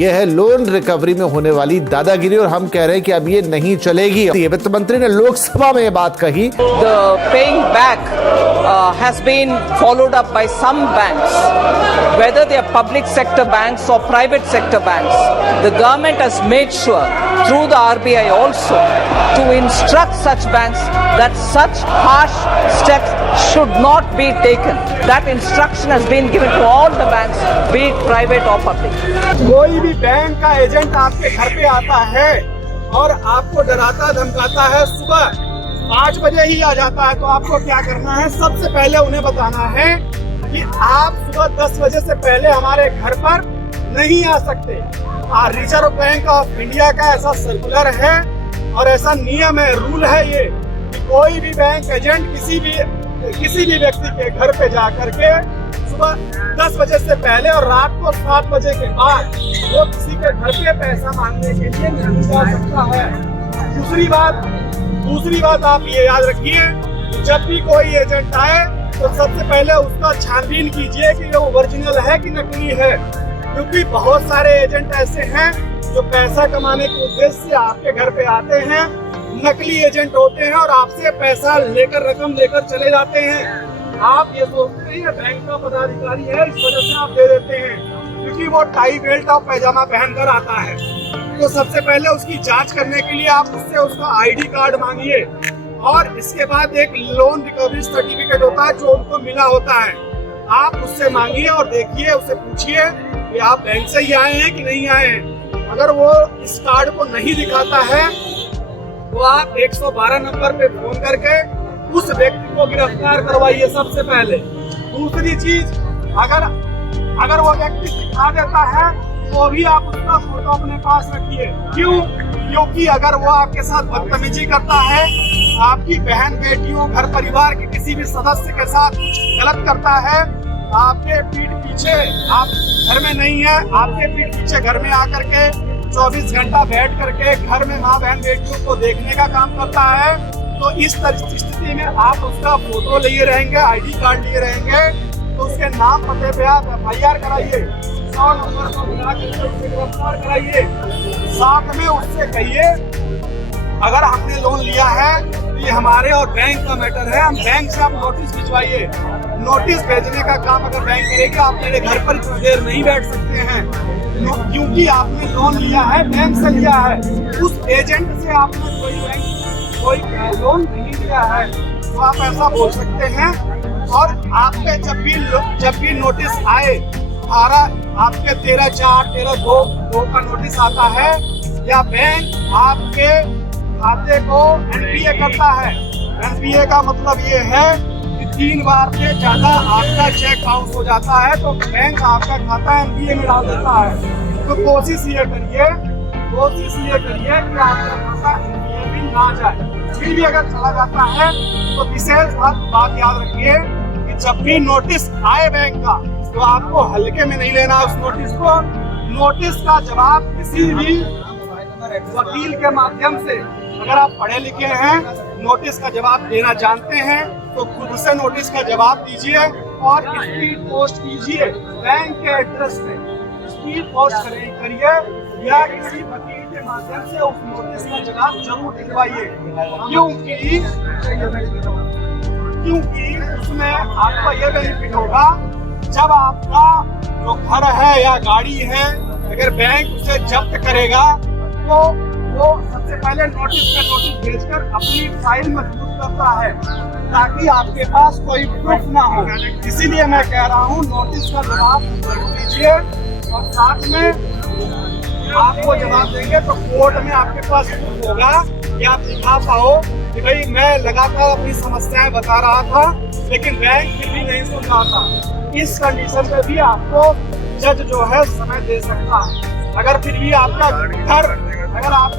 ये है loan recovery में होने वाली दादागिरी और हम कह रहे हैं कि अब ये नहीं चलेगी। वित्त मंत्री ने लोकसभा में ये बात कही। The paying back has been followed up by some banks, whether they are public sector banks or private sector banks. The government has made sure through the RBI also to instruct such banks that such harsh steps should not be taken. That instruction has been given to all the banks, be it private or public. कोई भी bank का agent आपके घर पे आता है और आपको डराता धमकाता है, सुबह 5 बजे ही आ जाता है, तो आपको क्या करना है? सबसे पहले उन्हें बताना है कि आप सुबह 10 बजे से पहले हमारे घर पर नहीं आ सकते। रिजर्व बैंक ऑफ इंडिया का ऐसा सर्कुलर है और ऐसा नियम है, रूल है ये कि कोई भी बैंक एजेंट किसी भी व्यक्ति के घर पे जा करके सुबह 10 बजे से पहले और रात को 7 बजे के बाद वो किसी के घर पे पैसा मांगने के लिए नहीं जा सकता है। दूसरी बात आप ये याद रखिए, जब भी कोई एजेंट आए तो सबसे पहले उसका छानबीन कीजिए कि वो ओरिजिनल है कि नकली है, क्योंकि बहुत सारे एजेंट ऐसे हैं जो पैसा कमाने के उद्देश्य से आपके घर पे आते हैं, नकली एजेंट होते हैं और आपसे पैसा लेकर रकम लेकर चले जाते हैं। आप ये सोचते हैं बैंक का पदाधिकारी है, इस वजह से आप दे देते हैं, क्योंकि वो टाई बेल्ट और पैजामा पहनकर आता है। तो सबसे पहले उसकी जांच करने के लिए आप उससे उसका आईडी कार्ड मांगिए और इसके बाद एक लोन रिकवरी सर्टिफिकेट होता है जो उनको मिला होता है, आप उससे मांगिए और देखिए, उससे पूछिए कि आप बैंक से ही आए हैं कि नहीं आए हैं। अगर वो इस कार्ड को नहीं दिखाता है तो आप 112 नंबर पे फोन करके उस व्यक्ति को गिरफ्तार करवाइए सबसे पहले। दूसरी चीज, अगर वो व्यक्ति दिखा देता है तो भी आप उसका फोटो अपने पास रखिए। क्योंकि अगर वो आपके साथ बदतमीजी करता है, आपकी बहन बेटियों घर परिवार के किसी भी सदस्य के साथ कुछ गलत करता है, आपके पीठ पीछे, आप घर में नहीं है, आपके पीठ पीछे घर में आकर के 24 घंटा बैठ करके घर में माँ बहन बेटियों को देखने का काम करता है, तो इस स्थिति में आप उसका फोटो लिए रहेंगे, आईडी कार्ड लिए रहेंगे, तो उसके नाम पते पे आप FIR कराइए, 100 नंबर को बुला के उसे गिरफ्तार कराइए। साथ में उससे कहिए अगर हमने लोन लिया है तो ये हमारे और बैंक का मैटर है, हम बैंक से आप नोटिस भिजवाइए। नोटिस भेजने का काम अगर बैंक करेगा, आप मेरे घर पर इतनी देर नहीं बैठ सकते हैं, क्योंकि आपने लोन लिया है, बैंक से लिया है, उस एजेंट से आपने कोई लोन नहीं लिया है, तो आप ऐसा बोल सकते हैं। और आपके जब भी नोटिस आए, आपके 13/4/13/2 का नोटिस आता है या बैंक आपके खाते को NPA करता है, NPA का मतलब ये है कि 3 बार से ज्यादा आपका चेक बाउंस हो जाता है तो बैंक आपका खाता NPA में डाल देता है। तो कोशिश ये करिए कि आपका खाता NPA में ना जाए। फिर भी अगर चला जाता है तो विशेष बात याद रखिए कि जब भी नोटिस आए बैंक का तो आपको हल्के में नहीं लेना उस नोटिस को। नोटिस का जवाब किसी भी वकील के माध्यम से, अगर आप पढ़े लिखे हैं, नोटिस का जवाब देना जानते हैं, तो खुद से नोटिस का जवाब दीजिए और स्पीड पोस्ट कीजिए। बैंक के एड्रेस पे स्पीड पोस्ट करिए या किसी वकील के माध्यम से उस नोटिस का जवाब जरूर दिलवाइए, क्योंकि उसमें आपका यह बेनिफिट होगा, जब आपका जो घर है या गाड़ी है, अगर बैंक उसे जब्त करेगा तो वो सबसे पहले नोटिस भेजकर अपनी फाइल मजबूत करता है ताकि आपके पास कोई प्रूफ ना हो। इसीलिए मैं कह रहा हूँ नोटिस का जवाब जरूर दीजिए और साथ में आपको जवाब देंगे तो कोर्ट में आपके पास प्रूफ होगा कि आप दिखा पाओ कि भाई मैं लगातार अपनी समस्याएं बता रहा था लेकिन बैंक फिर भी नहीं सुन रहा था। इस कंडीशन पे भी आपको जज जो है समय दे सकता है। अगर फिर भी आपका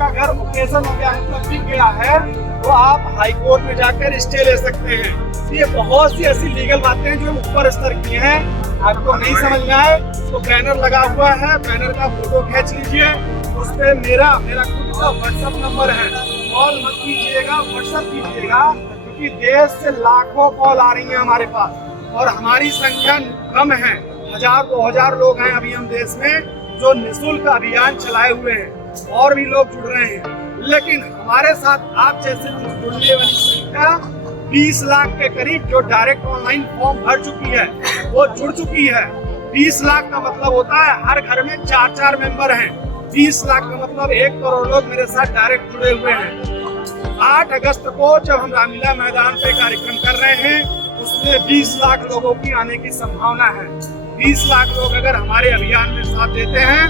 घर मुकेशन हो गया, मतलब बिक गया है, तो आप हाई कोर्ट में जाकर स्टे ले सकते हैं। ये बहुत सी ऐसी लीगल बातें जो ऊपर स्तर की हैं, आपको नहीं समझ में आए तो बैनर लगा हुआ है, बैनर का फोटो खींच लीजिए, उस पे मेरा खुद का व्हाट्सएप नंबर है, कॉल मत कीजिएगा, व्हाट्सएप कीजिएगा, क्योंकि देश से लाखों कॉल आ रही है हमारे पास और हमारी संख्या कम है, 1000-2000 लोग हैं अभी हम देश में जो निःशुल्क अभियान चलाए हुए हैं और भी लोग जुड़ रहे हैं, लेकिन हमारे साथ आप जैसे जुड़ने वाली संख्या 20 लाख के करीब जो डायरेक्ट ऑनलाइन फॉर्म भर चुकी है वो जुड़ चुकी है। 20 लाख का मतलब होता है हर घर में 4-4 मेंबर हैं। 20 लाख का मतलब 1 करोड़ लोग मेरे साथ डायरेक्ट जुड़े हुए हैं। 8 अगस्त को जब हम रामलीला मैदान पे कार्यक्रम कर रहे हैं उसमें 20 लाख लोगों की आने की संभावना है। 20 लाख लोग अगर हमारे अभियान में साथ देते हैं,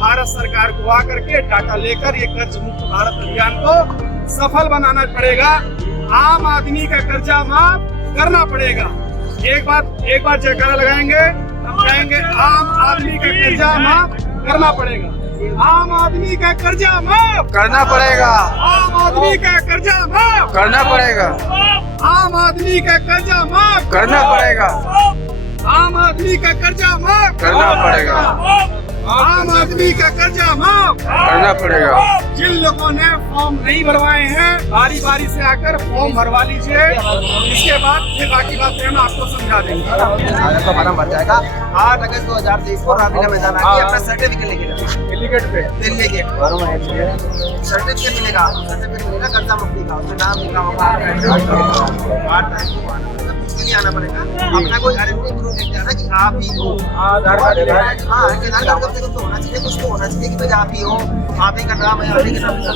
भारत सरकार को आकर के डाटा लेकर ये कर्ज मुक्त भारत अभियान को सफल बनाना पड़ेगा। आम आदमी का कर्जा माफ करना पड़ेगा। एक बार जयकारा लगाएंगे, हम कहेंगे आम आदमी का कर्जा माफ करना पड़ेगा। आम आदमी का कर्जा माफ करना पड़ेगा, आम आदमी का कर्जा माफ करना पड़ेगा, आम आदमी का कर्जा माफ करना पड़ेगा, आम आदमी का कर्जा माफ करना पड़ेगा, आम आदमी का कर्जा माफ करना पड़ेगा। जिन लोगों ने फॉर्म नहीं भरवाए हैं बारी बारी से आकर फॉर्म भरवा लीजिए। इसके बाद फिर बाकी बातें हम आपको समझा देंगे। तो हमारा मर जाएगा। 8 अगस्त 2023 को रामलीला मैदान आके अपना सर्टिफिकेट लेके जाओ। डेलीगेट पे दिल्ली के सर्टिफिकेट मिलेगा, कर्जा मुक्ति का, उसमें नाम लिखा होगा। 8 तारीख को उसके लिए आना पड़ेगा। अपना कोई आइडेंटिटी प्रूफ लेके आना कि आप ही हो। आधार कार्ड कम से कम तो होना चाहिए, कुछ तो होना चाहिए कि भाई आप ही हो, आप ही का नाम है, आप ही का नाम है।